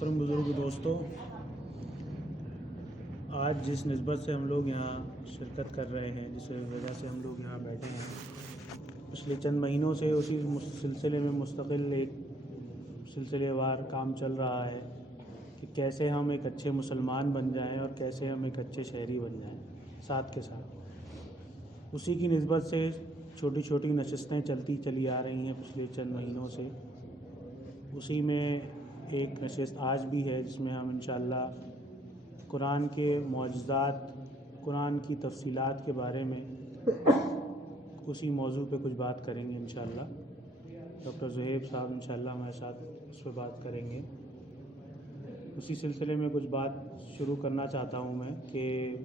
محترم بزرگ دوستوں، آج جس نسبت سے ہم لوگ یہاں شرکت کر رہے ہیں، جس وجہ سے ہم لوگ یہاں بیٹھے ہیں، پچھلے چند مہینوں سے اسی سلسلے میں مستقل ایک سلسلے وار کام چل رہا ہے کہ کیسے ہم ایک اچھے مسلمان بن جائیں اور کیسے ہم ایک اچھے شہری بن جائیں ساتھ کے ساتھ۔ اسی کی نسبت سے چھوٹی چھوٹی نشستیں چلتی چلی آ رہی ہیں پچھلے چند مہینوں سے۔ اسی میں ایک نشست آج بھی ہے جس میں ہم انشاءاللہ قرآن کے معجزات، قرآن کی تفصیلات کے بارے میں اسی موضوع پہ کچھ بات کریں گے انشاءاللہ۔ ڈاکٹر زہیب صاحب انشاءاللہ ہمارے ساتھ اس پہ بات کریں گے۔ اسی سلسلے میں کچھ بات شروع کرنا چاہتا ہوں میں کہ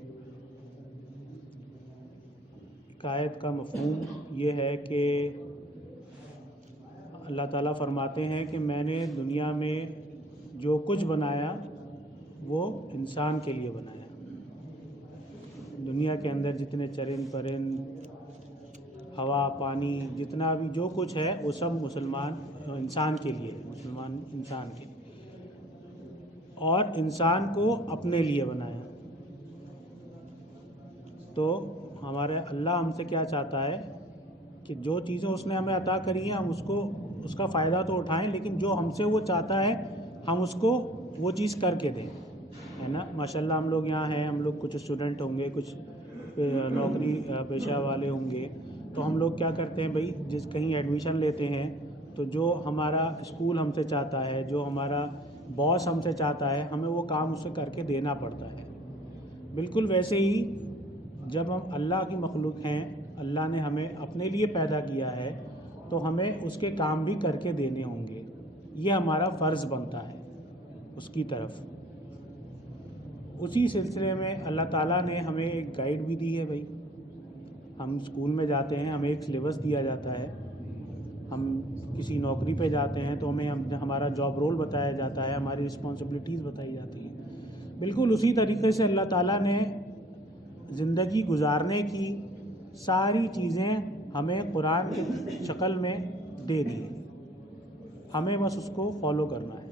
عقائد کا مفہوم یہ ہے کہ اللہ تعالیٰ فرماتے ہیں کہ میں نے دنیا میں جو کچھ بنایا وہ انسان کے لیے بنایا۔ دنیا کے اندر جتنے چرند پرند، ہوا، پانی، جتنا بھی جو کچھ ہے وہ سب مسلمان انسان کے لیے، مسلمان انسان کے لیے، اور انسان کو اپنے لیے بنایا۔ تو ہمارے اللہ ہم سے کیا چاہتا ہے کہ جو چیزیں اس نے ہمیں عطا کری ہیں ہم اس کا فائدہ تو اٹھائیں، لیکن جو ہم سے وہ چاہتا ہے ہم اس کو وہ چیز کر کے دیں، ہے نا۔ ماشاءاللہ ہم لوگ یہاں ہیں، ہم لوگ کچھ اسٹوڈنٹ ہوں گے، کچھ نوکری پیشہ والے ہوں گے، تو ہم لوگ کیا کرتے ہیں بھائی، جس کہیں ایڈمیشن لیتے ہیں تو جو ہمارا اسکول ہم سے چاہتا ہے، جو ہمارا باس ہم سے چاہتا ہے، ہمیں وہ کام اسے کر کے دینا پڑتا ہے۔ بالکل ویسے ہی جب ہم اللہ کی مخلوق ہیں، اللہ نے ہمیں اپنے لیے پیدا کیا ہے تو ہمیں اس کے کام بھی کر کے دینے ہوں گے، یہ ہمارا فرض بنتا ہے اس کی طرف۔ اسی سلسلے میں اللہ تعالیٰ نے ہمیں ایک گائیڈ بھی دی ہے بھائی۔ ہم اسکول میں جاتے ہیں، ہمیں ایک سلیبس دیا جاتا ہے، ہم کسی نوکری پہ جاتے ہیں تو ہمیں ہمارا جاب رول بتایا جاتا ہے، ہماری رسپانسبلٹیز بتائی جاتی ہیں۔ بالکل اسی طریقے سے اللہ تعالیٰ نے زندگی گزارنے کی ساری چیزیں ہمیں قرآن کی شکل میں دے دی، ہمیں بس اس کو فالو کرنا ہے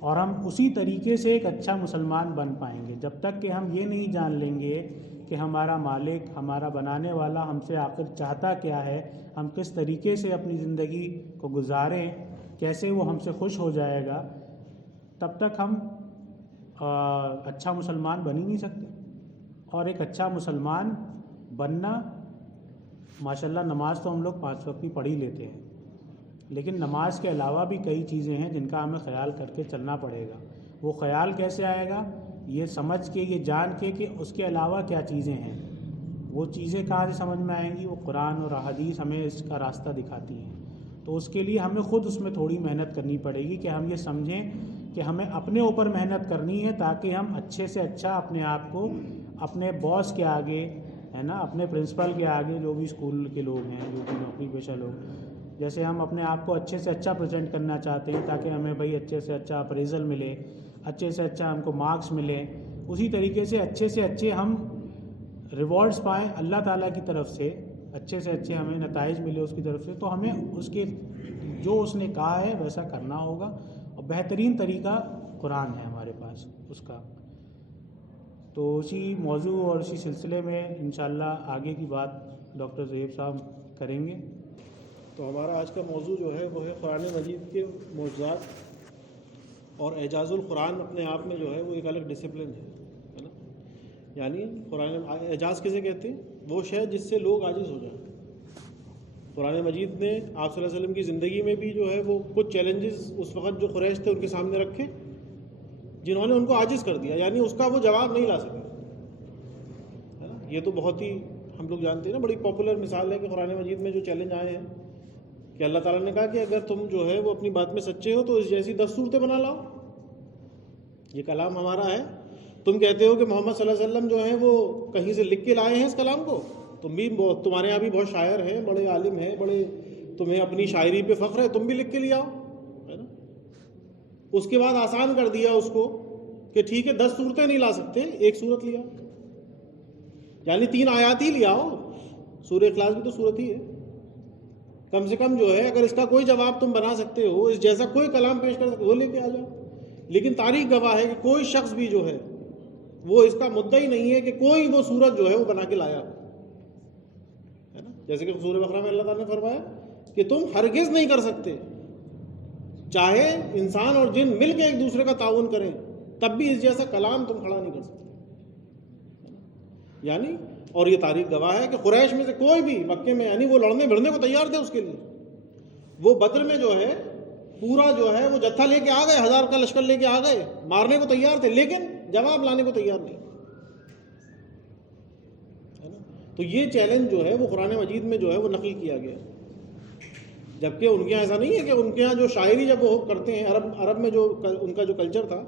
اور ہم اسی طریقے سے ایک اچھا مسلمان بن پائیں گے۔ جب تک کہ ہم یہ نہیں جان لیں گے کہ ہمارا مالک، ہمارا بنانے والا ہم سے آخر چاہتا کیا ہے، ہم کس طریقے سے اپنی زندگی کو گزاریں، کیسے وہ ہم سے خوش ہو جائے گا، تب تک ہم اچھا مسلمان بن ہی نہیں سکتے۔ اور ایک اچھا مسلمان بننا، ماشاءاللہ نماز تو ہم لوگ 5 وقت کی پڑھ ہی لیتے ہیں، لیکن نماز کے علاوہ بھی کئی چیزیں ہیں جن کا ہمیں خیال کر کے چلنا پڑے گا۔ وہ خیال کیسے آئے گا؟ یہ سمجھ کے، یہ جان کے کہ اس کے علاوہ کیا چیزیں ہیں۔ وہ چیزیں کہاں سے سمجھ میں آئیں گی؟ وہ قرآن اور احادیث ہمیں اس کا راستہ دکھاتی ہیں۔ تو اس کے لیے ہمیں خود اس میں تھوڑی محنت کرنی پڑے گی کہ ہم یہ سمجھیں کہ ہمیں اپنے اوپر محنت کرنی ہے تاکہ ہم اچھے سے اچھا اپنے آپ کو اپنے باس کے آگے، ہے نا، اپنے پرنسپل کے آگے، جو بھی اسکول کے لوگ ہیں، جو بھی نوکری پیشہ لوگ، جیسے ہم اپنے آپ کو اچھے سے اچھا پریزنٹ کرنا چاہتے ہیں تاکہ ہمیں بھائی اچھے سے اچھا اپریزل ملے، اچھے سے اچھا ہم کو مارکس ملے، اسی طریقے سے اچھے ہم ریوارڈز پائیں اللہ تعالیٰ کی طرف سے، اچھے سے اچھے ہمیں نتائج ملے اس کی طرف سے، تو ہمیں اس کے جو اس نے کہا ہے ویسا کرنا ہوگا، اور بہترین طریقہ قرآن ہے ہمارے پاس اس کا۔ تو اسی موضوع اور اسی سلسلے میں انشاءاللہ آگے کی بات ڈاکٹر زہیب صاحب کریں گے۔ تو ہمارا آج کا موضوع جو ہے وہ ہے قرآن مجید کے معجزات اور اعجاز القرآن۔ اپنے آپ میں جو ہے وہ ایک الگ ڈسپلن ہے نا، یعنی قرآن اعجاز کسے کہتے ہیں؟ وہ شے جس سے لوگ عاجز ہو جائیں۔ قرآن مجید نے آپ صلی اللہ علیہ وسلم کی زندگی میں بھی جو ہے وہ کچھ چیلنجز اس وقت جو قریش تھے ان کے سامنے رکھے، جنہوں نے ان کو عاجز کر دیا، یعنی اس کا وہ جواب نہیں لا سکے۔ یہ تو بہت ہی ہم لوگ جانتے ہیں نا، بڑی پاپولر مثال ہے کہ قرآن مجید میں جو چیلنج آئے ہیں کہ اللہ تعالیٰ نے کہا کہ اگر تم جو ہے وہ اپنی بات میں سچے ہو تو اس جیسی 10 صورتیں بنا لاؤ۔ یہ کلام ہمارا ہے، تم کہتے ہو کہ محمد صلی اللہ علیہ وسلم جو ہیں وہ کہیں سے لکھ کے لائے ہیں اس کلام کو، تمہارے یہاں بھی بہت شاعر ہیں، بڑے عالم ہیں، بڑے تمہیں اپنی شاعری پہ فخر ہے، تم بھی لکھ کے لے آؤ، ہے نا۔ اس کے بعد آسان کر دیا اس کو کہ ٹھیک ہے 10 صورتیں نہیں لا سکتے، 1 صورت لیا، یعنی 3 آیات ہی لے آؤ، سورہ اخلاص بھی تو صورت ہی ہے، کم سے کم جو ہے اگر اس کا کوئی جواب تم بنا سکتے ہو، اس جیسا کوئی کلام پیش کر سکتے ہو، وہ لے کے آ جاؤ۔ لیکن تاریخ گواہ ہے کہ کوئی شخص بھی جو ہے وہ اس کا مدعی نہیں ہے کہ کوئی وہ صورت جو ہے وہ بنا کے لایا ہے نا. جیسے کہ سورہ بقرہ میں اللہ تعالیٰ نے فرمایا کہ تم ہرگز نہیں کر سکتے، چاہے انسان اور جن مل کے ایک دوسرے کا تعاون کریں تب بھی اس جیسا کلام تم کھڑا نہیں کر سکتے. یعنی اور یہ تاریخ گواہ ہے کہ قریش میں سے کوئی بھی مکے میں یعنی وہ لڑنے بھڑنے کو تیار تھے اس کے لیے. وہ بدر میں جو ہے پورا جو ہے وہ جتھا لے کے آ گئے، 1000 کا لشکر لے کے آ گئے، مارنے کو تیار تھے لیکن جواب لانے کو تیار نہیں ہے نا. تو یہ چیلنج جو ہے وہ قرآن مجید میں جو ہے وہ نقل کیا گیا، جبکہ ان کے یہاں ایسا نہیں ہے کہ ان کے یہاں جو شاعری جب وہ کرتے ہیں عرب میں جو ان کا جو کلچر تھا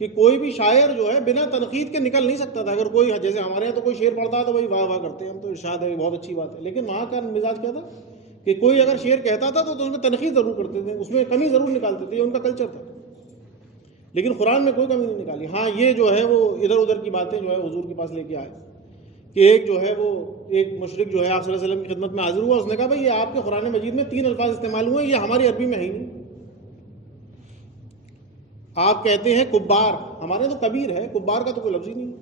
کہ کوئی بھی شاعر جو ہے بنا تنقید کے نکل نہیں سکتا تھا. اگر کوئی جیسے ہمارے یہاں تو کوئی شعر پڑھتا تو بھائی واہ واہ کرتے ہیں ہم تو ارشاد ہے بہت اچھی بات ہے، لیکن وہاں کا مزاج کیا تھا کہ کوئی اگر شعر کہتا تھا تو اس میں تنقید ضرور کرتے تھے، اس میں کمی ضرور نکالتے تھے، یہ ان کا کلچر تھا. لیکن قرآن میں کوئی کمی نہیں نکالی. ہاں یہ جو ہے وہ ادھر ادھر کی باتیں جو ہے حضور کے پاس لے کے آئے کہ ایک جو ہے وہ ایک مشرک جو ہے آپ صلی اللہ علیہ وسلم کی خدمت میں حاضر ہوا، اس نے کہا بھائی یہ آپ کے قرآن مجید میں 3 الفاظ استعمال ہوئے، یہ ہماری عربی میں ہے ہی نہیں. آپ کہتے ہیں کبار، ہمارے تو کبیر ہے، کبار کا تو کوئی لفظ ہی نہیں.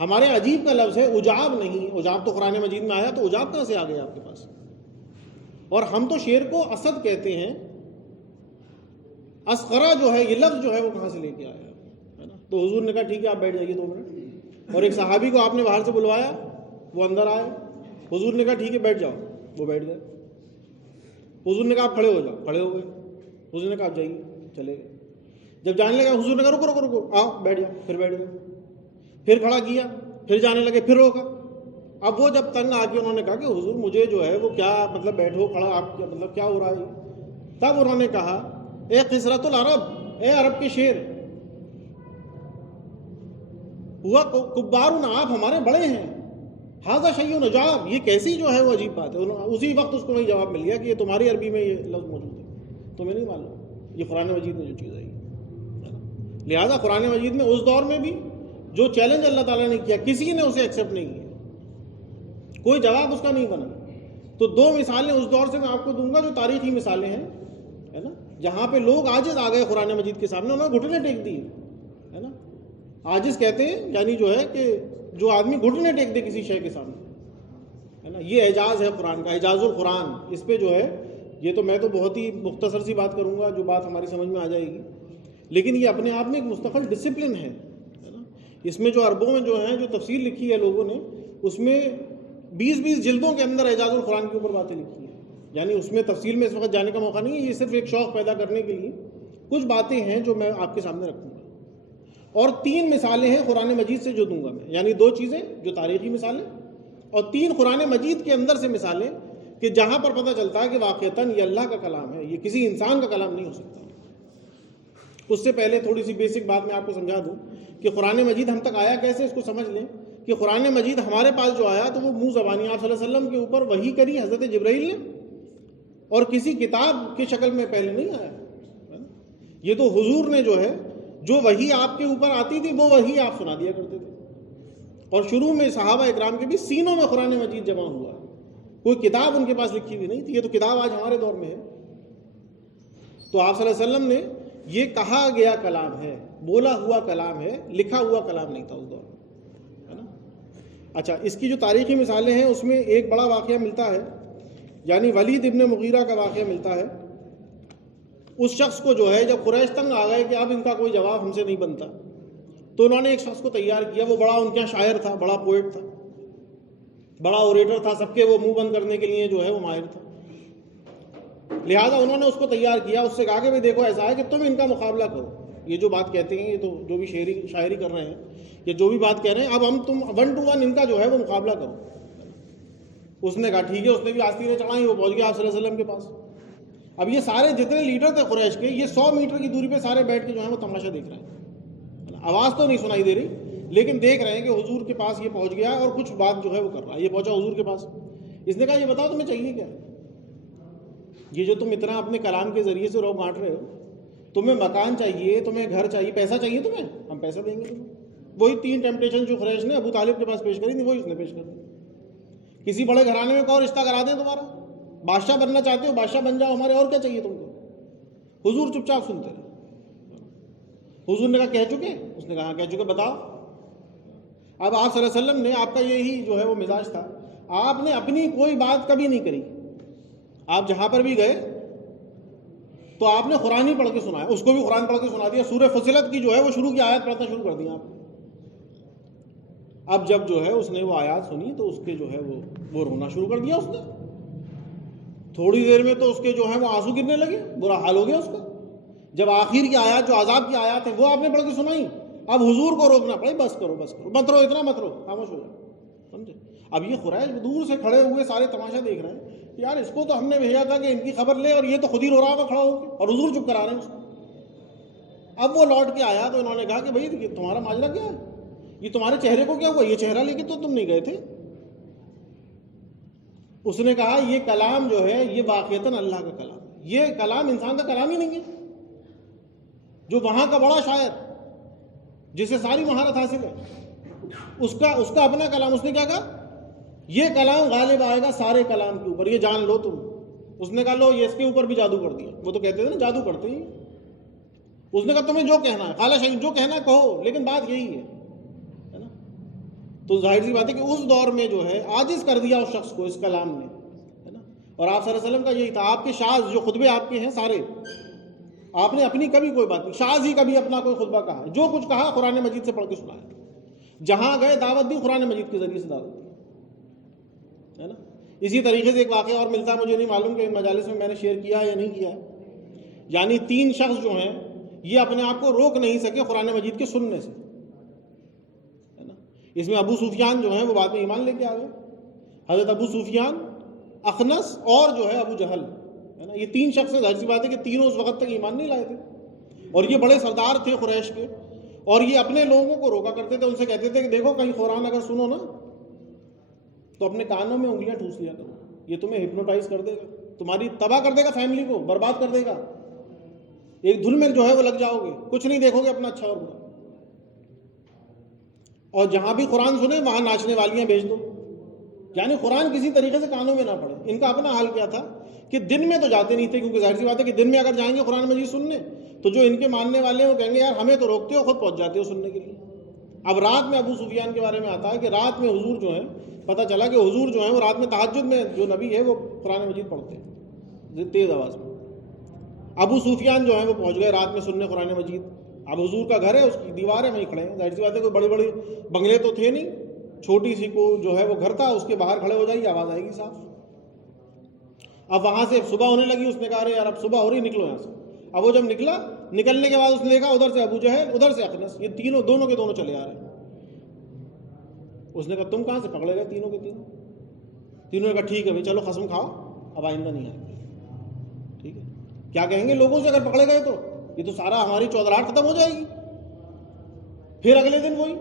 ہمارے عجیب کا لفظ ہے عجاب نہیں، عجاب تو قرآن مجید میں آیا تو عجاب کہاں سے آ گیا آپ کے پاس؟ اور ہم تو شیر کو اسد کہتے ہیں، اسقرا جو ہے یہ لفظ جو ہے وہ کہاں سے لے کے آیا ہے نا. تو حضور نے کہا ٹھیک ہے آپ بیٹھ جائیے 2 منٹ، اور ایک صحابی کو آپ نے باہر سے بلوایا، وہ اندر آئے، حضور نے کہا ٹھیک ہے بیٹھ جاؤ، وہ بیٹھ گئے. حضور نے کہا آپ کھڑے ہو جاؤ، کھڑے ہو گئے. حضور نے کہا آپ جائیے، چلے گئے. جب جانے لگا حضور نے کہا رکو رکو رکو، آؤ بیٹھ جاؤ، پھر بیٹھ گئے. پھر کھڑا کیا، پھر جانے لگے، پھر روکا. اب وہ جب تنگ آ کے انہوں نے کہا کہ حضور مجھے جو ہے وہ کیا مطلب بیٹھو کھڑا آپ کیا مطلب کیا ہو رہا ہے، تب انہوں نے کہا اے قصرۃ العرب، اے عرب کے شیر، ہوا کبارون، آپ ہمارے بڑے ہیں، ھذا شیء عجاب، یہ کیسی جو ہے وہ عجیب بات ہے. اسی وقت اس کو وہی جواب مل گیا کہ یہ تمہاری عربی میں یہ لفظ موجود ہے، تمہیں نہیں معلوم، یہ قرآن مجید میں جو چیز آئی. لہٰذا قرآن مجید میں اس دور میں بھی جو چیلنج اللہ تعالیٰ نے کیا کسی نے اسے ایکسیپٹ نہیں کیا، کوئی جواب اس کا نہیں بنا. تو 2 مثالیں اس دور سے میں آپ کو دوں گا جو تاریخی مثالیں ہیں ہے نا، جہاں پہ لوگ عاجز آ گئے قرآن مجید کے سامنے، انہوں نے گھٹنے ٹیک دیے ہے نا. عاجز کہتے ہیں یعنی جو ہے کہ جو آدمی گھٹنے ٹیک دے کسی شے کے سامنے ہے نا. یہ اعجاز ہے قرآن کا، اعجاز القرآن. اس پہ جو ہے یہ تو میں تو بہت ہی مختصر سی بات کروں گا جو بات ہماری سمجھ میں آ جائے گی، لیکن یہ اپنے آپ میں ایک مستقل ڈسپلن ہے نا. اس میں جو عربوں میں جو ہیں جو تفسیر لکھی ہے لوگوں نے، اس میں 20 جلدوں کے اندر اعجاز القرآن کے اوپر باتیں لکھی ہیں. یعنی اس میں تفصیل میں اس وقت جانے کا موقع نہیں ہے، یہ صرف ایک شوق پیدا کرنے کے لیے کچھ باتیں ہیں جو میں آپ کے سامنے رکھوں گا. اور 3 مثالیں ہیں قرآن مجید سے جو دوں گا میں، یعنی 2 چیزیں جو تاریخی مثالیں اور 3 قرآن مجید کے اندر سے مثالیں کہ جہاں پر پتہ چلتا ہے کہ واقعتاً یہ اللہ کا کلام ہے، یہ کسی انسان کا کلام نہیں ہو سکتا. اس سے پہلے تھوڑی سی بیسک بات میں آپ کو سمجھا دوں کہ قرآن مجید ہم تک آیا کیسے. اس کو سمجھ لیں کہ قرآن مجید ہمارے پاس جو آیا تو وہ منہ زبانی آپ صلی اللہ علیہ وسلم کے اوپر وحی کری حضرت جبرائیل نے، اور کسی کتاب کی شکل میں پہلے نہیں آیا. یہ تو حضور نے جو ہے جو وحی آپ کے اوپر آتی تھی وہ وحی آپ سنا دیا کرتے تھے. اور شروع میں صحابہ اکرام کے بھی سینوں میں قرآن مجید جمع ہوا، کوئی کتاب ان کے پاس لکھی ہوئی نہیں تھی. یہ تو کتاب آج ہمارے دور میں ہے. تو آپ صلی اللہ علیہ وسلم نے یہ کہا گیا کلام ہے، بولا ہوا کلام ہے، لکھا ہوا کلام نہیں تھا اس دور میں ہے نا. اچھا، اس کی جو تاریخی مثالیں ہیں اس میں ایک بڑا واقعہ ملتا ہے، یعنی ولید ابن مغیرہ کا واقعہ ملتا ہے. اس شخص کو جو ہے جب قریش تنگ آ گئے کہ اب ان کا کوئی جواب ہم سے نہیں بنتا، تو انہوں نے ایک شخص کو تیار کیا. وہ بڑا ان کے شاعر تھا، بڑا پوئٹ تھا، بڑا اوریٹر تھا، سب کے وہ منہ بند کرنے کے لیے جو ہے وہ ماہر تھا. لہٰذا انہوں نے اس کو تیار کیا، اس سے کہا کہ دیکھو ایسا ہے کہ تم ان کا مقابلہ کرو، یہ جو بات کہتے ہیں، یہ تو جو بھی شاعری کر رہے ہیں، یہ جو بھی بات کہہ رہے ہیں، اب ہم تم 1 to 1 ان کا جو ہے وہ مقابلہ کرو. اس نے کہا ٹھیک ہے. اس نے بھی آستینیں چڑھائیں، وہ پہنچ گیا آپ صلی اللہ علیہ وسلم کے پاس. اب یہ سارے جتنے لیڈر تھے قریش کے، یہ 100 میٹر کی دوری پہ سارے بیٹھ کے جو ہے وہ تماشا دیکھ رہے ہیں. آواز تو نہیں سنائی دے رہی، لیکن دیکھ رہے ہیں کہ حضور کے پاس یہ پہنچ گیا اور کچھ بات جو ہے وہ کر رہا ہے. یہ پہنچا حضور کے پاس. اس نے کہا یہ بتاؤ تمہیں چاہیے کیا؟ یہ جو تم اتنا اپنے کلام کے ذریعے سے رو بانٹ رہے ہو، تمہیں مکان چاہیے، تمہیں گھر چاہیے، پیسہ چاہیے تمہیں، ہم پیسہ دیں گے تمہیں. وہی 3 ٹیمپٹیشن جو قریش نے ابو طالب کے پاس پیش کری تھی، وہی اس نے پیش کر دی. کسی بڑے گھرانے میں اور رشتہ کرا دیں تمہارا، بادشاہ بننا چاہتے ہو بادشاہ بن جاؤ ہمارے، اور کیا چاہیے تم کو. حضور چپ چاپ سنتے رہے. حضور نے کہا کہہ چکے؟ اس نے کہا ہاں کہہ چکے، بتاؤ۔ اب آپ صلی اللہ علیہ وسلم نے، آپ کا یہی جو ہے وہ مزاج تھا، آپ نے اپنی کوئی بات کبھی نہیں کری، آپ جہاں پر بھی گئے تو آپ نے قرآن ہی پڑھ کے سنایا، اس کو بھی قرآن پڑھ کے سنا دیا، سورہ فصلت کی جو ہے وہ شروع کی آیت پڑھنا شروع کر دیا آپ۔ اب جب جو ہے اس نے وہ آیات سنی تو اس کے جو ہے وہ رونا شروع کر دیا اس نے، تھوڑی دیر میں تو اس کے جو ہے وہ آنسو گرنے لگے، برا حال ہو گیا اس کا۔ جب آخر کی آیات جو عذاب کی آیات ہیں وہ آپ نے پڑھ کے سنائی، اب حضور کو روکنا پڑے، بس کرو بس کرو، مت رو، اتنا مت رو، خاموش ہو جاؤ، سمجھے؟ اب یہ قریش دور سے کھڑے ہوئے سارے تماشا دیکھ رہے ہیں کہ یار اس کو تو ہم نے بھیجا تھا کہ ان کی خبر لے، اور یہ تو خود ہی رو رہا ہوگا کھڑا ہو کے، اور حضور چپ کرا رہے ہیں اس کو۔ اب وہ لوٹ کے آیا تو انہوں نے کہا کہ بھائی یہ تمہارا ماجرا کیا ہے، یہ تمہارے چہرے کو کیا ہوا، یہ چہرہ لے کے تو تم نہیں گئے تھے۔ اس نے کہا یہ کلام جو ہے یہ واقعتاً اللہ کا کلام ہے، یہ کلام انسان کا کلام ہی نہیں ہے۔ جو وہاں کا بڑا شاعر جسے ساری مہارت حاصل ہے، اس کا اپنا کلام، اس نے کیا کہا یہ کلام غالب آئے گا سارے کلام کے اوپر، یہ جان لو تم۔ اس نے کہا لو یہ اس کے اوپر بھی جادو کر دیا، وہ تو کہتے تھے نا جادو کرتے ہی۔ اس نے کہا تمہیں جو کہنا ہے خالہ شاہین جو کہنا ہے کہو، لیکن بات یہی ہے نا۔ تو ظاہر سی بات ہے کہ اس دور میں جو ہے عاجز کر دیا اس شخص کو اس کلام نے، ہے نا۔ اور آپ صلی اللہ علیہ وسلم کا یہی تھا، آپ کے شاذ جو خطبے آپ کے ہیں سارے، آپ نے اپنی کبھی کوئی بات نہیں، شاذ ہی کبھی اپنا کوئی خطبہ کہا، جو کچھ کہا قرآن مجید سے پڑھ کے سنایا، جہاں گئے دعوت دی قرآن مجید کے ذریعے سے دعوت دی، ہے نا۔ اسی طریقے سے ایک واقعہ اور ملتا ہے، مجھے نہیں معلوم کہ ان مجالس میں نے شیئر کیا یا نہیں کیا ہے، یعنی 3 شخص جو ہیں یہ اپنے آپ کو روک نہیں سکے قرآن مجید کے سننے سے، ہے نا۔ اس میں ابو سفیان جو ہیں وہ بعد میں ایمان لے کے آ گئے، حضرت ابو سفیان، اخنس اور جو ہے ابو جہل، ہے نا۔ یہ 3 شخص، ظاہر سی بات ہے کہ تینوں اس وقت تک ایمان نہیں لائے تھے، اور یہ بڑے سردار تھے قریش کے، اور یہ اپنے لوگوں کو روکا کرتے تھے، ان سے کہتے تھے کہ دیکھو کہیں قرآن اگر سنو نا تو اپنے کانوں میں انگلیاں ٹھوس لیا کرو، یہ تمہیں ہپنوٹائز کر دے گا، تمہاری تباہ کر دے گا، فیملی کو برباد کر دے گا، ایک دھن میں جو ہے وہ لگ جاؤ گے، کچھ نہیں دیکھو گے اپنا اچھا اور برا۔ اور جہاں بھی قرآن سنے وہاں ناچنے والیاں بھیج دو، یعنی قرآن کسی طریقے سے کانوں میں نہ پڑے۔ ان کا اپنا حال کیا تھا کہ دن میں تو جاتے نہیں تھے، کیونکہ ظاہر سی بات ہے کہ دن میں اگر جائیں گے قرآن مجید سننے تو جو ان کے ماننے والے ہیں وہ کہیں گے یار ہمیں تو روکتے ہو، خود پہنچ جاتے ہو سننے کے لیے۔ اب رات میں ابو سفیان کے بارے میں آتا ہے کہ رات میں حضور جو ہے، پتہ چلا کہ حضور جو ہیں وہ رات میں تہجد میں جو نبی ہے وہ قرآن مجید پڑھتے ہیں تیز آواز میں۔ ابو سفیان جو ہیں وہ پہنچ گئے رات میں سننے قرآن مجید۔ اب حضور کا گھر ہے، اس کی دیوار ہے، وہیں کھڑے ہیں، ظاہر سی بات ہے کوئی بڑے بڑے بنگلے تو تھے نہیں، چھوٹی سی کو جو ہے وہ گھر تھا، اس کے باہر کھڑے ہو جائیے آواز آئے گی صاف۔ اب وہاں سے صبح ہونے لگی، اس نے کہا ارے یار اب صبح ہو رہی، نکلو یہاں سے۔ اب وہ جب نکلا، نکلنے کے بعد اس نے دیکھا ادھر سے ابو جہل، ادھر سے اخنس، یہ تینوں دونوں کے دونوں چلے آ رہے ہیں۔ اس نے کہا تم کہاں سے پکڑے گئے تینوں کے تینوں؟ تینوں نے کہا ٹھیک ہے بھائی چلو قسم کھاؤ اب آئندہ نہیں آئیں گے، ٹھیک ہے۔ کیا کہیں گے لوگوں سے اگر پکڑے گئے تو یہ تو سارا ہماری چودراہٹ ختم ہو جائے گی۔ پھر اگلے دن وہی،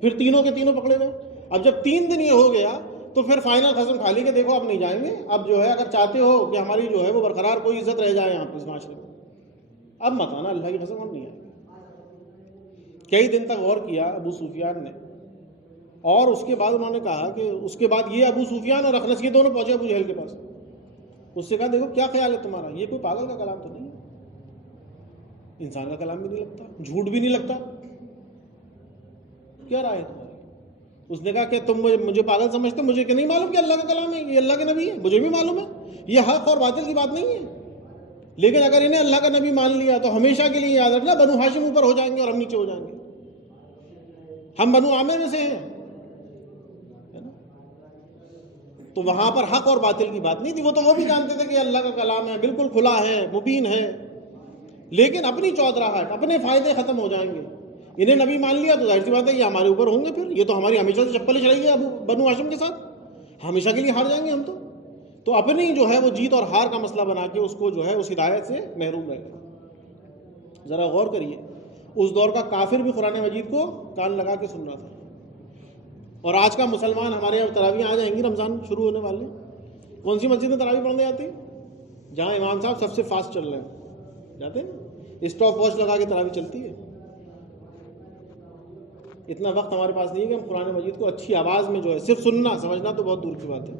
پھر تینوں کے تینوں پکڑے گئے۔ اب جب 3 دن یہ ہو گیا تو پھر فائنل قسم کھا لی کہ دیکھو اب نہیں جائیں گے، اب جو ہے اگر چاہتے ہو کہ ہماری جو ہے وہ برقرار کوئی عزت رہ جائے یہاں پہ اس معاشرے میں، اب مت آنا، اللہ کی قسم ہم نہیں آئیں گے۔ کئی دن تک غور کیا ابو سفیان نے، اور اس کے بعد انہوں نے کہا کہ اس کے بعد یہ ابو سفیان اور اخنس یہ دونوں پہنچے ابو جہل کے پاس۔ اس سے کہا دیکھو کیا خیال ہے تمہارا، یہ کوئی پاگل کا کلام تو نہیں ہے، انسان کا کلام بھی نہیں لگتا، جھوٹ بھی نہیں لگتا، کیا رائے ہے تمہاری؟ اس نے کہا کہ تم مجھے پاگل سمجھتے، مجھے کہ نہیں معلوم کہ اللہ کا کلام ہے، یہ اللہ کے نبی ہے، مجھے بھی معلوم ہے، یہ حق اور باطل کی بات نہیں ہے، لیکن اگر انہیں اللہ کا نبی مان لیا تو ہمیشہ کے لیے یاد رکھنا بنو ہاشم اوپر ہو جائیں گے اور ہم نیچے ہو جائیں گے، ہم بنو عامر میں سے ہیں۔ تو وہاں پر حق اور باطل کی بات نہیں تھی، وہ بھی جانتے تھے کہ اللہ کا کلام ہے، بالکل کھلا ہے، مبین ہے، لیکن اپنی چودراہٹ، اپنے فائدے ختم ہو جائیں گے۔ انہیں نبی مان لیا تو ظاہر سی بات ہے یہ ہمارے اوپر ہوں گے، پھر یہ تو ہماری ہمیشہ سے چپل چڑھائی ہے بنو ہاشم کے ساتھ، ہمیشہ کے لیے ہار جائیں گے ہم تو اپنی جو ہے وہ جیت اور ہار کا مسئلہ بنا کے اس کو جو ہے اس ہدایت سے محروم رہ گئے۔ ذرا غور کریے، اس دور کا کافر بھی قرآن مجید کو کان لگا کے سن رہا تھا، اور آج کا مسلمان، ہمارے یہاں تراویح آ جائیں گی، رمضان شروع ہونے والے، کون سی مسجد میں تراویح پڑھنے جاتے ہیں؟ جہاں امام صاحب سب سے فاسٹ چل رہے ہیں، جاتے ہیں نا، اسٹاپ واچ لگا کے تراویح چلتی ہے۔ اتنا وقت ہمارے پاس نہیں ہے کہ ہم قرآن مجید کو اچھی آواز میں جو ہے صرف سننا، سمجھنا تو بہت دور کی بات ہے۔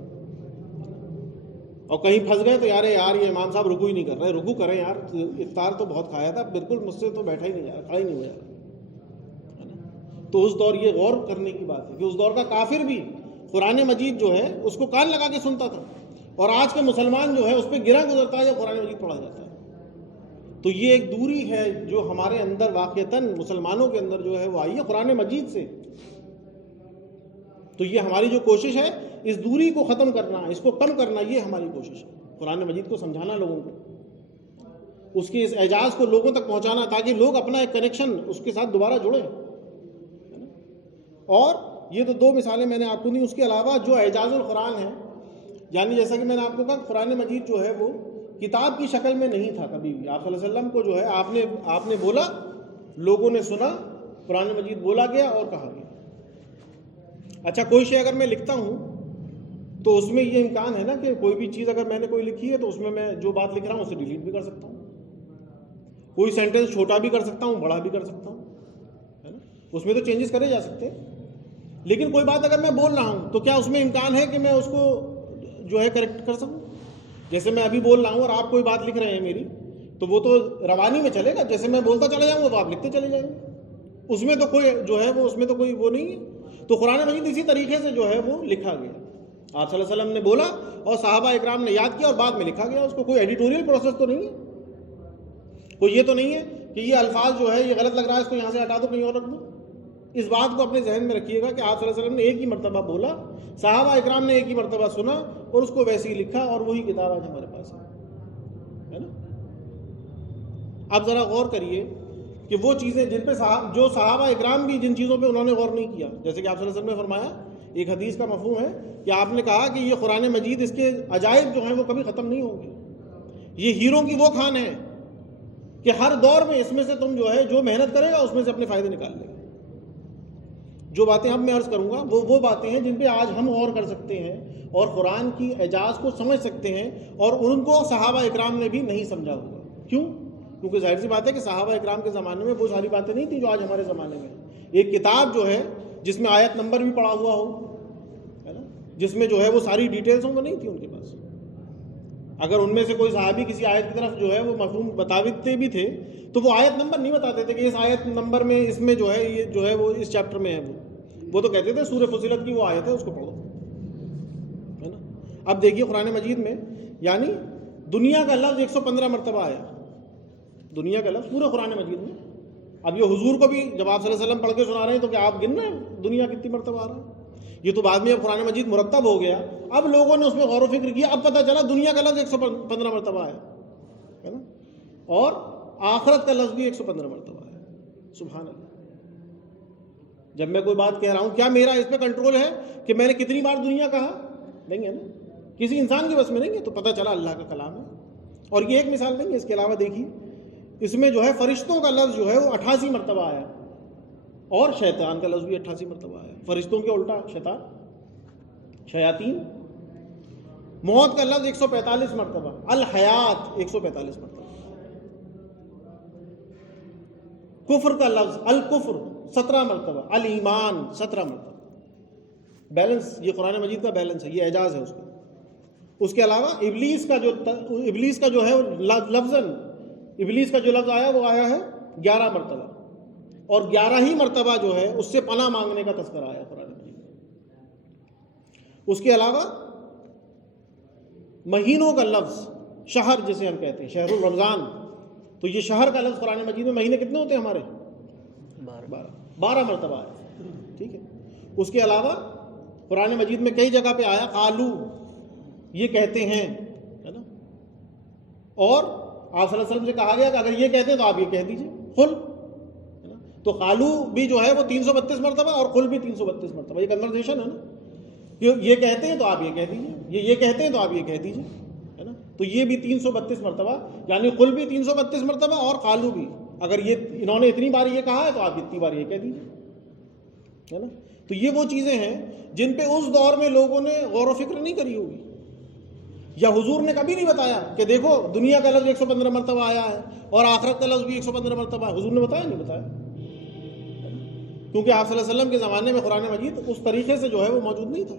اور کہیں پھنس گئے تو یار یہ امام صاحب رکو ہی نہیں کر رہے, رکو کریں یار, افطار تو بہت کھایا تھا, بالکل مجھ سے تو بیٹھا ہی نہیں جا رہا, کھڑا ہی نہیں ہو جا رہا. تو اس دور یہ غور کرنے کی بات ہے کہ اس دور کا کافر بھی قرآن مجید جو ہے اس کو کان لگا کے سنتا تھا, اور آج کے مسلمان جو ہے اس پہ گرا گزرتا ہے جب قرآن مجید پڑھا جاتا ہے. تو یہ ایک دوری ہے جو ہمارے اندر واقعتاً مسلمانوں کے اندر جو ہے وہ آئی ہے قرآن مجید سے. تو یہ ہماری جو کوشش ہے اس دوری کو ختم کرنا, اس کو کم کرنا, یہ ہماری کوشش ہے. قرآن مجید کو سمجھانا لوگوں کو, اس کے اس اعجاز کو لوگوں تک پہنچانا تاکہ لوگ اپنا ایک کنیکشن اس کے ساتھ دوبارہ جوڑیں. اور یہ تو 2 مثالیں میں نے آپ کو دی. اس کے علاوہ جو اعجاز القرآن ہے, یعنی جیسا کہ میں نے آپ کو کہا قرآن مجید جو ہے وہ کتاب کی شکل میں نہیں تھا کبھی بھی. آپ صلی اللہ علیہ وسلم کو جو ہے آپ نے بولا, لوگوں نے سنا, قرآن مجید بولا گیا اور کہا گیا. اچھا کوئی شے اگر میں لکھتا ہوں تو اس میں یہ امکان ہے نا کہ کوئی بھی چیز اگر میں نے کوئی لکھی ہے تو اس میں جو بات لکھ رہا ہوں اسے ڈیلیٹ بھی کر سکتا ہوں, کوئی سینٹینس چھوٹا بھی کر سکتا ہوں, بڑا بھی کر سکتا ہوں, ہے نا, اس میں تو چینجز کرے جا سکتے ہیں. لیکن کوئی بات اگر میں بول رہا ہوں تو کیا اس میں امکان ہے کہ میں اس کو جو ہے کریکٹ کر سکوں؟ جیسے میں ابھی بول رہا ہوں اور آپ کوئی بات لکھ رہے ہیں میری, تو وہ تو روانی میں چلے گا, جیسے میں بولتا چلا جاؤں وہ آپ لکھتے چلے جائیں گے, اس میں تو کوئی جو ہے وہ اس میں تو کوئی وہ نہیں ہے. تو قرآن مجید اسی طریقے سے جو ہے وہ لکھا گیا. آپ صلی اللہ علیہ وسلم نے بولا اور صحابہ اکرام نے یاد کیا اور بعد میں لکھا گیا. اس کو کوئی ایڈیٹوریل پروسیس تو نہیں ہے, کوئی یہ تو نہیں ہے کہ یہ الفاظ جو ہے یہ غلط لگ رہا ہے اس کو یہاں سے ہٹا دو کہیں اور رکھ دو. اس بات کو اپنے ذہن میں رکھیے گا کہ آپ صلی اللہ علیہ وسلم نے ایک ہی مرتبہ بولا, صحابہ اکرام نے ایک ہی مرتبہ سنا اور اس کو ویسے ہی لکھا, اور وہی کتاب آج ہمارے پاس ہے نا. اب ذرا غور کریے کہ وہ چیزیں جن پہ جو صحابہ اکرام بھی جن چیزوں پہ انہوں نے غور نہیں کیا, جیسے کہ آپ صلی اللہ علیہ وسلم نے فرمایا, ایک حدیث کا مفہوم ہے کہ آپ نے کہا کہ یہ قرآن مجید اس کے عجائب جو ہیں وہ کبھی ختم نہیں ہوں گے. یہ ہیروں کی وہ کھان ہے کہ ہر دور میں اس میں سے تم جو ہے جو محنت کرے گا اس میں سے اپنے فائدے نکال لے گا. جو باتیں اب میں عرض کروں گا وہ باتیں ہیں جن پہ آج ہم غور کر سکتے ہیں اور قرآن کی اعجاز کو سمجھ سکتے ہیں, اور ان کو صحابہ اکرام نے بھی نہیں سمجھا ہوگا. کیوں؟ کیونکہ ظاہر سی بات ہے کہ صحابہ اکرام کے زمانے میں وہ ساری باتیں نہیں تھیں جو آج ہمارے زمانے میں. ایک کتاب جو ہے جس میں آیت نمبر بھی پڑا ہوا ہو, ہے نا, جس میں جو ہے وہ ساری ڈیٹیلز ہوں, وہ نہیں تھی ان کے پاس. اگر ان میں سے کوئی صحابی کسی آیت کی طرف جو ہے وہ مفہوم بتاتے بھی تھے تو وہ آیت نمبر نہیں بتاتے تھے کہ اس آیت نمبر میں اس میں جو ہے یہ جو ہے وہ اس چیپٹر میں ہے. وہ تو کہتے تھے سورہ فصلت کی وہ آیت ہے اس کو پڑھو, ہے نا. اب دیکھیے قرآن مجید میں یعنی دنیا کا لفظ 115 مرتبہ آیا, دنیا کا لفظ پورے قرآن مجید میں. اب یہ حضور کو بھی جب آپ صلی اللہ علیہ وسلم پڑھ کے سنا رہے ہیں تو کیا آپ گن رہے ہیں دنیا کتنی مرتبہ آ رہا ہے؟ یہ تو بعد میں اب قرآن مجید مرتب ہو گیا, اب لوگوں نے اس میں غور و فکر کیا, اب پتہ چلا دنیا کا لفظ 115 مرتبہ آیا, ہے نا, اور آخرت کا لفظ بھی 115 مرتبہ آیا. سبحان اللہ. جب میں کوئی بات کہہ رہا ہوں کیا میرا اس پہ کنٹرول ہے کہ میں نے کتنی بار دنیا کہا؟ نہیں ہے نا, کسی انسان کے بس میں نہیں ہے. تو پتہ چلا اللہ کا کلام ہے. اور یہ ایک مثال نہیں ہے, اس کے علاوہ دیکھیے اس میں جو ہے فرشتوں کا لفظ جو ہے وہ 88 مرتبہ آیا, اور شیطان کا لفظ بھی 88 مرتبہ آیا. فرشتوں کے الٹا شیطان, شیاطین. موت کا لفظ 145 مرتبہ, الحیات 145 مرتبہ. کفر کا لفظ الکفر 17 مرتبہ, الایمان 17 مرتبہ. بیلنس, یہ قرآن مجید کا بیلنس ہے, یہ اعجاز ہے اس کا. اس کے علاوہ ابلیس کا جو ہے لفظاً ابلیس کا جو لفظ آیا وہ آیا ہے 11 مرتبہ, اور 11 ہی مرتبہ جو ہے اس سے پناہ مانگنے کا تذکرہ آیا قرآن مجید میں. اس کے علاوہ مہینوں کا لفظ, شہر جسے ہم کہتے ہیں, شہر الرمضان, تو یہ شہر کا لفظ قرآن مجید میں مہینے کتنے ہوتے ہیں ہمارے؟ 12 مرتبہ آیا. ٹھیک ہے. اس کے علاوہ قرآن مجید میں کئی جگہ پہ آیا قالو, یہ کہتے ہیں, ہے نا. اور آپ صلی اللہ علیہ وسلم سے کہا گیا کہ اگر یہ کہتے ہیں تو آپ یہ کہہ دیجئے, قل, ہے نا. تو قالو بھی جو ہے وہ 332 مرتبہ اور قل بھی 332 مرتبہ. یہ کنورسیشن ہے نا, کہ یہ کہتے ہیں تو آپ یہ کہہ دیجئے, یہ کہتے ہیں تو آپ یہ کہہ دیجئے, ہے نا. تو یہ بھی 332 مرتبہ, یعنی قل بھی 332 مرتبہ اور قالو بھی. اگر یہ انہوں نے اتنی بار یہ کہا ہے تو آپ اتنی بار یہ کہہ دیجئے, ہے نا. تو یہ وہ چیزیں ہیں جن پہ اس دور میں لوگوں نے غور و فکر نہیں کری ہوگی, یا حضور نے کبھی نہیں بتایا کہ دیکھو دنیا کا لفظ 115 مرتبہ آیا ہے اور آخرت کا لفظ بھی 115 مرتبہ ہے. حضور نے بتایا نہیں بتایا, کیونکہ آپ صلی اللہ علیہ وسلم کے زمانے میں قرآن مجید اس طریقے سے جو ہے وہ موجود نہیں تھا,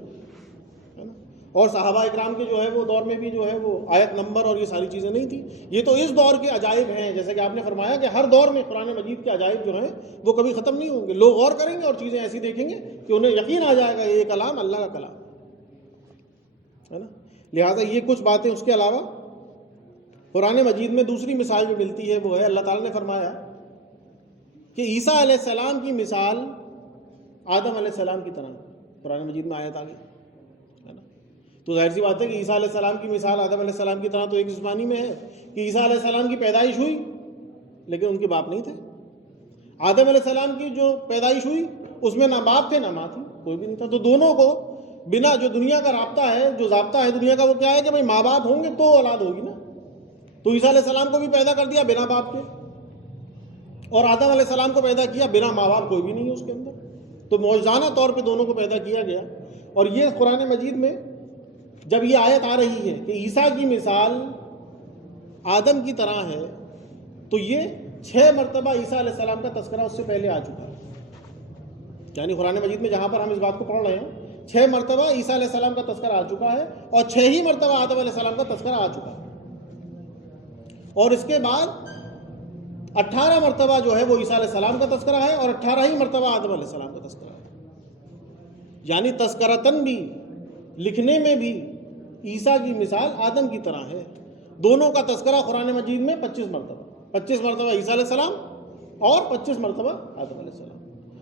ہے نا. اور صحابہ اکرام کے جو ہے وہ دور میں بھی جو ہے وہ آیت نمبر اور یہ ساری چیزیں نہیں تھی. یہ تو اس دور کے عجائب ہیں، جیسے کہ آپ نے فرمایا کہ ہر دور میں قرآن مجید کے عجائب جو ہیں وہ کبھی ختم نہیں ہوں گے. لوگ غور کریں گے اور چیزیں ایسی دیکھیں گے کہ انہیں یقین آ جائے گا یہ کلام اللہ کا کلام ہے نا. لہٰذا یہ کچھ باتیں. اس کے علاوہ قرآن مجید میں دوسری مثال جو ملتی ہے وہ ہے اللہ تعالیٰ نے فرمایا کہ عیسیٰ علیہ السلام کی مثال آدم علیہ السلام کی طرح. قرآن مجید میں آیت آ گئی ہے نا. تو ظاہر سی بات ہے کہ عیسیٰ علیہ السلام کی مثال آدم علیہ السلام کی طرح تو ایک جسمانی میں ہے کہ عیسیٰ علیہ السلام کی پیدائش ہوئی لیکن ان کے باپ نہیں تھے. آدم علیہ السلام کی جو پیدائش ہوئی اس میں نہ باپ تھے نہ ماں تھی، کوئی بھی نہیں تھا. تو دونوں کو بنا جو دنیا کا رابطہ ہے، جو ضابطہ ہے دنیا کا، وہ کیا ہے کہ بھائی ماں باپ ہوں گے تو اولاد ہوگی نا. تو عیسیٰ علیہ السلام کو بھی پیدا کر دیا بنا باپ کے، اور آدم علیہ السلام کو پیدا کیا بنا ماں باپ، کوئی بھی نہیں ہے اس کے اندر. تو معجزانہ طور پہ دونوں کو پیدا کیا گیا. اور یہ قرآن مجید میں جب یہ آیت آ رہی ہے کہ عیسیٰ کی مثال آدم کی طرح ہے، تو یہ 6 مرتبہ عیسیٰ علیہ السلام کا تذکرہ اس سے پہلے آ چکا ہے. یعنی قرآن مجید میں جہاں پر ہم اس بات کو پڑھ رہے ہیں 6 مرتبہ عیسیٰ علیہ السلام کا تذکرہ آ چکا ہے، اور 6 ہی مرتبہ آدم علیہ السلام کا تذکرہ آ چکا ہے. اور اس کے بعد 18 مرتبہ جو ہے وہ عیسیٰ علیہ السلام کا تذکرہ ہے، اور 18 ہی مرتبہ آدم علیہ السلام کا تذکرہ ہے. یعنی تذکرتاً بھی، لکھنے میں بھی عیسیٰ کی مثال آدم کی طرح ہے. دونوں کا تذکرہ قرآن مجید میں 25 مرتبہ عیسیٰ علیہ السلام اور 25 مرتبہ آدم علیہ السلام.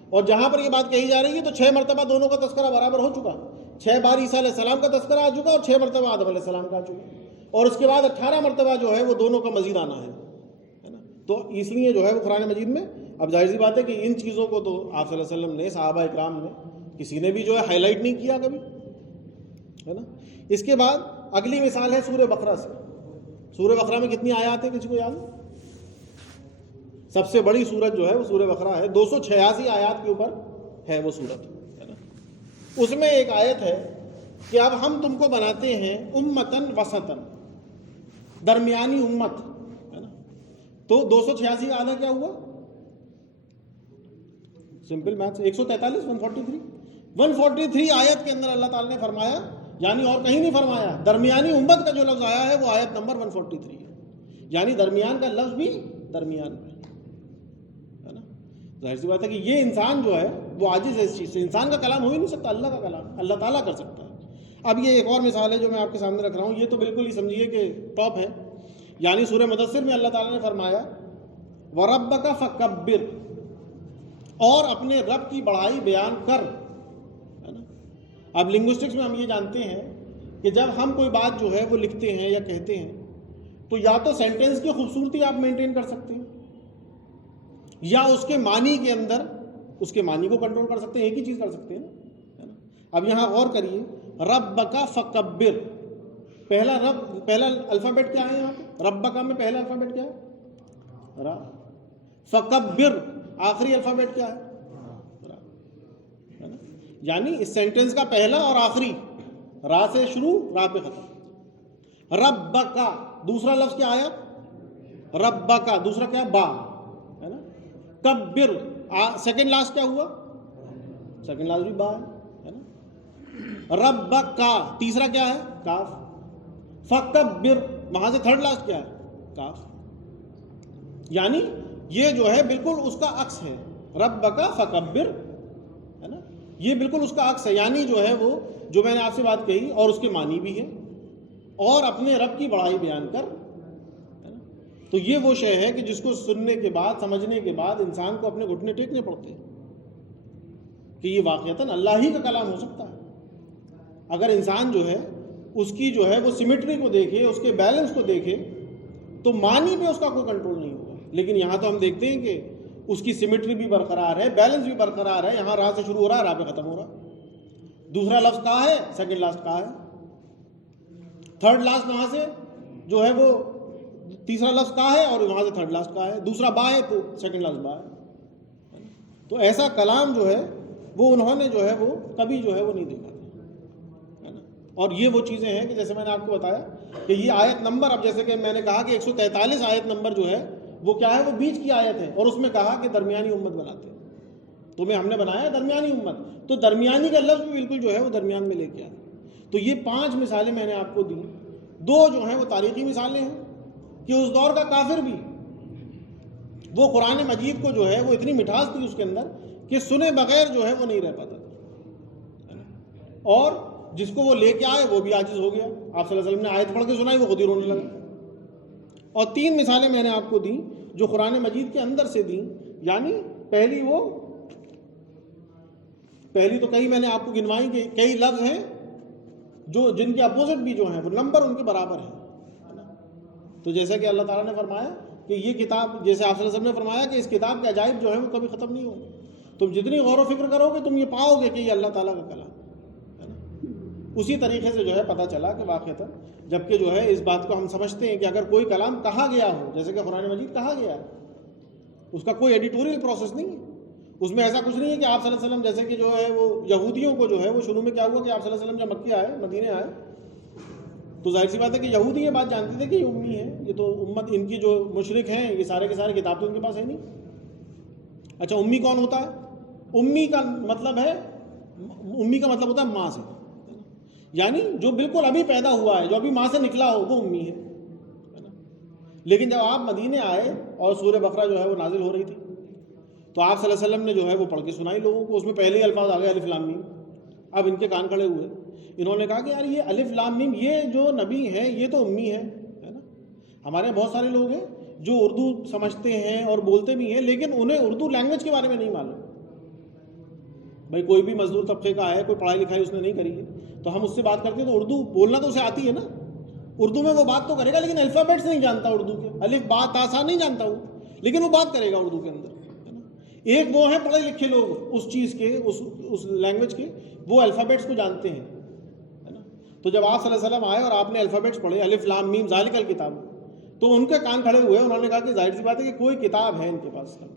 اور جہاں پر یہ بات کہی جا رہی ہے تو 6 مرتبہ دونوں کا تذکرہ برابر ہو چکا. 6 بار عیسیٰ علیہ السلام کا تذکرہ آ چکا اور 6 مرتبہ آدم علیہ السلام کا آ چکا. اور اس کے بعد 18 مرتبہ جو ہے وہ دونوں کا مزید آنا ہے نا. تو اس لیے جو ہے وہ قرآن مجید میں اب ظاہر سی بات ہے کہ ان چیزوں کو تو آپ صلی اللہ علیہ وسلم نے، صحابہ اکرام نے، کسی نے بھی جو ہے ہائی لائٹ نہیں کیا کبھی ہے نا. اس کے بعد اگلی مثال ہے سورہ بقرہ سے. سورہ بقرہ میں کتنی آیات ہیں کسی کو یاد ہے؟ سب سے بڑی سورت جو ہے وہ سورہ بقرہ ہے. 286 آیات کے اوپر ہے وہ سورت ہے نا. اس میں ایک آیت ہے کہ اب ہم تم کو بناتے ہیں امتن وسطن، درمیانی امت ہے نا. تو 286 آدھا کیا ہوا؟ سمپل میتھس، 143 143 آیت کے اندر اللہ تعالیٰ نے فرمایا، یعنی اور کہیں نہیں فرمایا. درمیانی امت کا جو لفظ آیا ہے وہ آیت نمبر 143 ہے. یعنی درمیان کا لفظ بھی درمیان میں ہے نا. ظاہر سی بات ہے کہ یہ انسان جو ہے وہ عاجز ہے اس چیز سے. انسان کا کلام ہو ہی نہیں سکتا، اللہ کا کلام اللہ تعالیٰ کر سکتا ہے. اب یہ ایک اور مثال ہے جو میں آپ کے سامنے رکھ رہا ہوں. یہ تو بالکل ہی سمجھیے کہ ٹاپ ہے. یعنی سورہ مدثر میں اللہ تعالیٰ نے فرمایا وَرَبَّكَ فَكَبِّرْ، اور اپنے رب کی بڑائی بیان کر ہے نا. اب لنگوسٹکس میں ہم یہ جانتے ہیں کہ جب ہم کوئی بات جو ہے وہ لکھتے ہیں یا کہتے ہیں تو یا تو سینٹنس کی خوبصورتی آپ مینٹین کر سکتے ہیں، یا اس کے معنی کے اندر اس کے معنی کو کنٹرول کر سکتے ہیں. ایک ہی چیز کر سکتے ہیں ہے نا. اب یہاں غور کریے، ربک فکبر، پہلا الفابیٹ کیا ہے یہاں پہ؟ ربک میں پہلا الفابیٹ کیا ہے؟ را. فکبر آخری الفابیٹ کیا ہے؟ را ہے نا. یعنی اس سینٹنس کا پہلا اور آخری را سے شروع را پہ ختم. ربک دوسرا لفظ کیا آیا؟ ربک دوسرا کیا؟ با ہے نا. کبر سیکنڈ لاسٹ کیا ہوا؟ سیکنڈ لاسٹ بھی با ہے نا. ربک کا تیسرا کیا ہے؟ کاف. فکبر وہاں سے تھرڈ لاسٹ کیا ہے؟ کاف. یعنی یہ جو ہے بالکل اس کا عکس ہے. ربک فکبر ہے نا، یہ بالکل اس کا عکس ہے. یعنی جو ہے وہ جو میں نے آپ سے بات کہی اور اس کے معنی بھی ہے، اور اپنے رب کی بڑائی بیان کر ہے نا. تو یہ وہ شے ہے کہ جس کو سننے کے بعد، سمجھنے کے بعد انسان کو اپنے گھٹنے ٹیکنے پڑتے ہیں کہ یہ واقعتاً اللہ ہی کا کلام ہو سکتا ہے. اگر انسان جو ہے اس کی جو ہے وہ سیمیٹری کو دیکھے، اس کے بیلنس کو دیکھے، تو معنی پہ اس کا کوئی کنٹرول نہیں ہوگا. لیکن یہاں تو ہم دیکھتے ہیں کہ اس کی سیمیٹری بھی برقرار ہے، بیلنس بھی برقرار ہے. یہاں را سے شروع ہو رہا ہے، را پہ ختم ہو رہا ہے. دوسرا لفظ کہاں ہے؟ سیکنڈ لاسٹ کہاں ہے. تھرڈ لاسٹ وہاں سے جو ہے وہ تیسرا لفظ کہاں ہے، اور وہاں سے تھرڈ لاسٹ کہاں ہے. دوسرا با ہے تو سیکنڈ لاسٹ با ہے. تو ایسا کلام جو ہے وہ انہوں نے جو ہے وہ کبھی جو ہے وہ نہیں دیکھا ہے نا. اور یہ وہ چیزیں ہیں کہ جیسے میں نے آپ کو بتایا کہ یہ آیت نمبر، اب جیسے کہ میں نے کہا کہ 143 آیت نمبر جو ہے وہ کیا ہے؟ وہ بیچ کی آیت ہے. اور اس میں کہا کہ درمیانی امت بناتے ہیں. تمہیں ہم نے بنایا درمیانی امت. تو درمیانی کا لفظ بھی بالکل جو ہے وہ درمیان میں لے کے آیا. تو یہ 5 مثالیں میں نے آپ کو دی. 2 جو ہیں وہ تاریخی مثالیں ہیں کہ اس دور کا کافر بھی وہ قرآن مجید کو جو ہے وہ اتنی مٹھاس تھی اس کے اندر کہ سنے بغیر جو ہے وہ نہیں رہ پاتا تھا, اور جس کو وہ لے کے آئے وہ بھی عاجز ہو گیا. آپ صلی اللہ علیہ وسلم نے آیت پڑھ کے سنائی, وہ خود ہی رونے لگا. اور 3 مثالیں میں نے آپ کو دیں جو قرآن مجید کے اندر سے دیں, یعنی پہلی تو کئی میں نے آپ کو گنوائی کہ کئی لفظ ہیں جو جن کے اپوزٹ بھی جو ہیں وہ نمبر ان کے برابر ہیں. تو جیسا کہ اللہ تعالیٰ نے فرمایا کہ یہ کتاب, جیسے آپ صلی اللہ علیہ وسلم نے فرمایا کہ اس کتاب کے عجائب جو ہیں وہ کبھی ختم نہیں ہوں گے. تم جتنی غور و فکر کرو گے تم یہ پاؤ گے کہ یہ اللہ تعالیٰ کا کلام ہے نا. اسی طریقے سے جو ہے پتہ چلا کہ واقعتاً جبکہ جو ہے اس بات کو ہم سمجھتے ہیں کہ اگر کوئی کلام کہا گیا ہو, جیسے کہ قرآن مجید کہا گیا ہے, اس کا کوئی ایڈیٹوریل پروسیس نہیں ہے, اس میں ایسا کچھ نہیں ہے کہ آپ صلی اللہ علیہ وسلم, جیسے کہ جو ہے وہ یہودیوں کو جو ہے وہ شروع میں کیا ہوا کہ آپ صلی اللہ علیہ وسلم جب مکے آئے, مدینے آئے, تو ظاہر سی بات ہے کہ یہودی یہ بات جانتے تھے کہ یہ امی ہے, یہ تو امت ان کی جو مشرک ہیں یہ سارے کے سارے کتاب تو ان کے پاس ہے نہیں. اچھا امی کون ہوتا ہے؟ امی کا مطلب ہوتا ہے ماں سے, یعنی جو بالکل ابھی پیدا ہوا ہے, جو ابھی ماں سے نکلا ہو وہ امی ہے. لیکن جب آپ مدینے آئے اور سورہ بقرہ جو ہے وہ نازل ہو رہی تھی تو آپ صلی اللہ علیہ وسلم نے جو ہے وہ پڑھ کے سنائی لوگوں کو. اس میں پہلے الفاظ آ گئے الف لام میم. اب ان کے کان کھڑے ہوئے, انہوں نے کہا کہ یار یہ الف لام میم یہ جو نبی ہیں یہ تو امی ہے نا. ہمارے بہت سارے لوگ ہیں جو اردو سمجھتے ہیں اور بولتے بھی ہیں لیکن انہیں اردو لینگویج کے بارے میں نہیں معلوم. بھائی کوئی بھی مزدور طبقے کا ہے, کوئی پڑھائی لکھائی اس نے نہیں کری ہے, تو ہم اس سے بات کرتے ہیں تو اردو بولنا تو اسے آتی ہے نا, اردو میں وہ بات تو کرے گا لیکن الفابیٹس نہیں جانتا اردو کے, الف با تا سا نہیں جانتا وہ, لیکن وہ بات کرے گا اردو کے اندر. ایک وہ ہیں پڑھے لکھے لوگ اس چیز کے, اس لینگویج کے, وہ الفابیٹس کو جانتے ہیں ہے نا. تو جب آپ صلی اللہ علیہ وسلم آئے اور آپ نے الفابیٹس پڑھے الف لام میم ذالک الکتاب, تو ان کے کان کھڑے ہوئے, انہوں نے کہا کہ ظاہر سی بات ہے کہ کوئی کتاب ہے ان کے پاس ہے نا.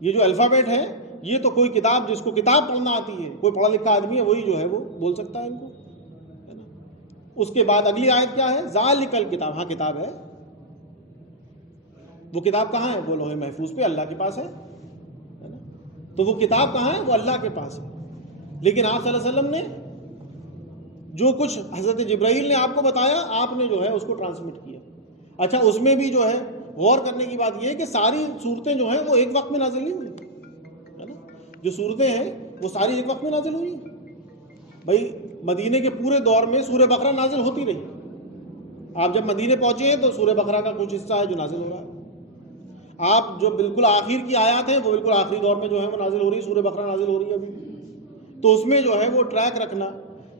یہ جو الفابیٹ ہے یہ تو کوئی کتاب, جس کو کتاب پڑھنا آتی ہے, کوئی پڑھا لکھا آدمی ہے وہی جو ہے وہ بول سکتا ہے ان کو ہے نا. اس کے بعد اگلی آیت کیا ہے؟ ذالک الکتاب. ہاں کتاب ہے, وہ کتاب کہاں ہے؟ وہ لوح محفوظ پہ اللہ کے پاس ہے نا. تو وہ کتاب کہاں ہے؟ وہ اللہ کے پاس ہے. لیکن آپ صلی اللہ علیہ وسلم نے جو کچھ حضرت جبرائیل نے آپ کو بتایا, آپ نے جو ہے اس کو ٹرانسمٹ کیا. اچھا اس میں بھی جو ہے غور کرنے کی بات یہ ہے کہ ساری صورتیں جو ہیں وہ ایک وقت میں نازل نہیں ہوئی ہے نا. جو صورتیں ہیں وہ ساری ایک وقت میں نازل ہوئی ہیں. بھائی مدینے کے پورے دور میں سورہ بقرہ نازل ہوتی رہی. آپ جب مدینے پہنچے ہیں تو سورہ بقرہ کا کچھ حصہ ہے جو نازل ہو رہا ہے. آپ جو بالکل آخر کی آیات ہیں وہ بالکل آخری دور میں جو ہے وہ نازل ہو رہی ہے, سورہ بقرہ نازل ہو رہی ہے ابھی. تو اس میں جو ہے وہ ٹریک رکھنا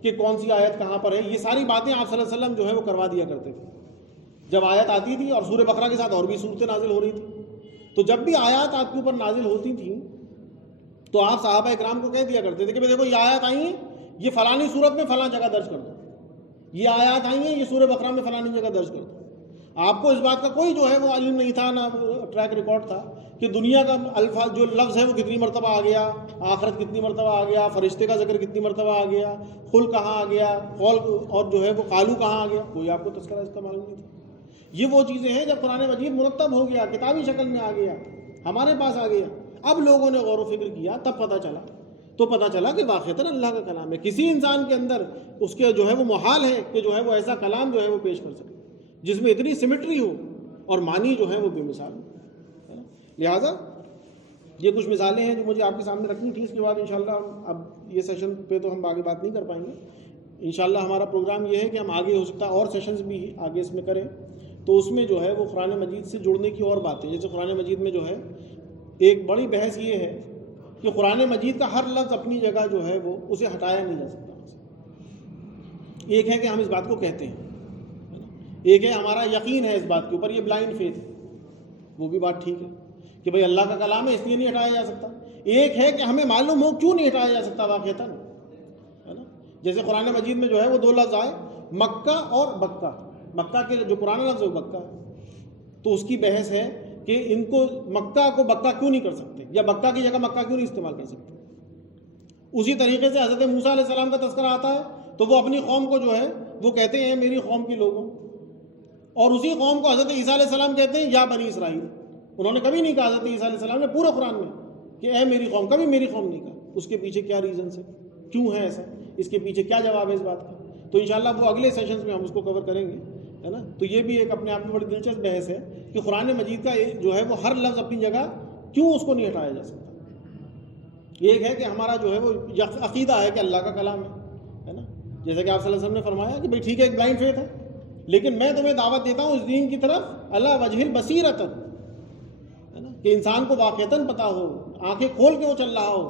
کہ کون سی آیت کہاں پر ہے, یہ ساری باتیں آپ صلی اللہ علیہ وسلم جو ہے وہ کروا دیا کرتے تھے. جب آیت آتی تھی, اور سورہ بقرہ کے ساتھ اور بھی صورتیں نازل ہو رہی تھی, تو جب بھی آیات آپ کے اوپر نازل ہوتی تھیں تو آپ صحابہ اکرام کو کہہ دیا کرتے تھے کہ دیکھو یہ آیات آئی ہیں, یہ فلانی صورت میں فلاں جگہ درج کر دو. یہ آیات آئی ہیں, یہ سورہ بقرہ میں فلانی جگہ درج کر دو. آپ کو اس بات کا کوئی جو ہے وہ علم نہیں تھا, نہ ٹریک ریکارڈ تھا کہ دنیا کا الفاظ جو لفظ ہے وہ کتنی مرتبہ آ گیا, آخرت کتنی مرتبہ آ گیا, فرشتے کا ذکر کتنی مرتبہ آ گیا, خل کہاں آ گیا, قول اور جو ہے وہ قالو کہاں آ گیا, کوئی آپ کو تذکرہ اس کا معلوم نہیں تھا. یہ وہ چیزیں ہیں جب قرآن مجید مرتب ہو گیا, کتابی شکل میں آ گیا, ہمارے پاس آ گیا, اب لوگوں نے غور و فکر کیا, تب پتہ چلا کہ واقعتاً اللہ کا کلام ہے. کسی انسان کے اندر اس کے جو ہے وہ محال ہے کہ جو ہے وہ ایسا کلام جو ہے وہ پیش کر سکے جس میں اتنی سمٹری ہو اور معنی جو ہے وہ بے مثال ہو. لہٰذا یہ کچھ مثالیں ہیں جو مجھے آپ کے سامنے رکھنی تھی. اس کے بعد انشاءاللہ اب یہ سیشن پہ تو ہم آگے بات نہیں کر پائیں گے. انشاءاللہ ہمارا پروگرام یہ ہے کہ ہم آگے ہو سکتا ہے اور سیشنز بھی آگے اس میں کریں, تو اس میں جو ہے وہ قرآن مجید سے جڑنے کی اور باتیں, جیسے قرآن مجید میں جو ہے ایک بڑی بحث یہ ہے کہ قرآن مجید کا ہر لفظ اپنی جگہ جو ہے وہ اسے ہٹایا نہیں جا سکتا. ایک ہے کہ ہم اس بات کو کہتے ہیں, ایک ہے ہمارا یقین ہے اس بات کے اوپر, یہ بلائنڈ فیتھ ہے, وہ بھی بات ٹھیک ہے کہ بھئی اللہ کا کلام ہے اس لیے نہیں ہٹایا جا سکتا. ایک ہے کہ ہمیں معلوم ہو کیوں نہیں ہٹایا جا سکتا واقعتاً ہے نا. جیسے قرآن مجید میں جو ہے وہ 2 لفظ آئے, مکہ اور بکہ. مکہ کے جو پرانا لفظ ہے وہ بکہ ہے, تو اس کی بحث ہے کہ ان کو مکہ کو بکہ کیوں نہیں کر سکتے, یا بکہ کی جگہ مکہ کیوں نہیں استعمال کر سکتے. اسی طریقے سے حضرت موسیٰ علیہ السلام کا تذکرہ آتا ہے تو وہ اپنی قوم کو جو ہے وہ کہتے ہیں میری قوم کے لوگوں, اور اسی قوم کو حضرت عیسیٰ علیہ السلام کہتے ہیں یا بنی اسرائیل. انہوں نے کبھی نہیں کہا حضرت عیسیٰ علیہ السلام نے پورے قرآن میں کہ اے میری قوم, کبھی میری قوم نہیں کہا. اس کے پیچھے کیا ریزنس ہے, کیوں ہے ایسا؟ اس کے پیچھے کیا جواب ہے اس بات کا. تو انشاءاللہ وہ اگلے سیشنز میں ہم اس کو کور کریں گے, ہے نا. تو یہ بھی ایک اپنے آپ میں بڑی دلچسپ بحث ہے کہ قرآن مجید کا جو ہے وہ ہر لفظ اپنی جگہ کیوں اس کو نہیں ہٹایا جا سکتا. ایک ہے کہ ہمارا جو ہے وہ عقیدہ ہے کہ اللہ کا کلام ہے نا, جیسا کہ آپ صلی اللہ علیہ وسلم نے فرمایا کہ بھئی ٹھیک ہے ایک بلائنڈ فیتھ ہے, لیکن میں تمہیں دعوت دیتا ہوں اس دین کی طرف اللہ وجہ البصیرۃ, ہے نا, کہ انسان کو واقعتاً پتہ ہو, آنکھیں کھول کے وہ چل رہا ہو,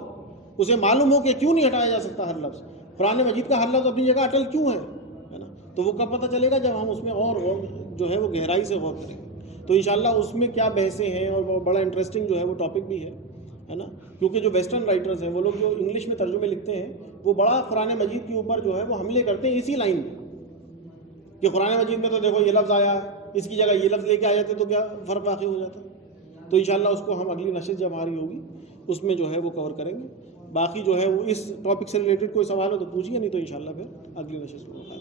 اسے معلوم ہو کہ کیوں نہیں ہٹایا جا سکتا ہر لفظ. قرآن مجید کا ہر لفظ اپنی جگہ اٹل کیوں ہے نا. تو وہ کب پتہ چلے گا جب ہم اس میں اور جو ہے وہ گہرائی سے غور کریں گے. تو انشاءاللہ اس میں کیا بحثیں ہیں, اور وہ بڑا انٹرسٹنگ جو ہے وہ ٹاپک بھی ہے نا, کیونکہ جو ویسٹرن رائٹرز ہیں وہ لوگ جو انگلش میں ترجمے لکھتے ہیں وہ بڑا قرآن مجید کے اوپر جو ہے وہ حملے کرتے ہیں اسی لائن میں کہ قرآن مجید میں تو دیکھو یہ لفظ آیا, اس کی جگہ یہ لفظ لے کے آ جاتے تو کیا فرق واقع ہو جاتا. تو انشاءاللہ اس کو ہم اگلی نشست جب ہماری ہوگی اس میں جو ہے وہ کور کریں گے. باقی جو ہے وہ اس ٹاپک سے ریلیٹڈ کوئی سوال ہو تو پوچھیے, نہیں تو انشاءاللہ پھر اگلی نشست میں.